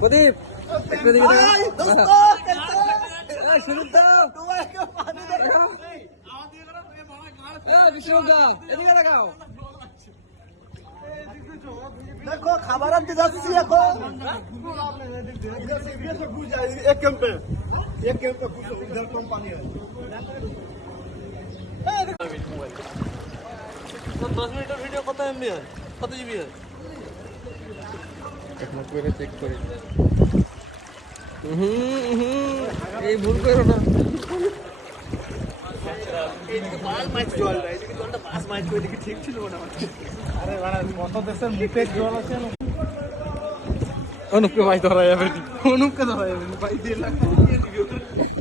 প্রদীপ একটু দিকে শুরু দাও বিষ্ণুকা এদিকে দেখাও देखो खबर आती जाती এখন एक कैंप पे इधर कम पानी है 10 মিনিটের ভিডিও কত এমবি হয় কত জিবি হয় একবার করে চেক করি এই ভুল করো না এইদিকে পাঁচ মাইক জল না এইদিকে জলটা 5 মাইক করে দিকে ঠিক ছিল না আরে বাড়া কত দেশের মুখে জল আছে না অনুপকে ভাই ধরা যাবে অনুপকে ধরা যাবে ভাই 1.5 লাখ দিয়ে দিও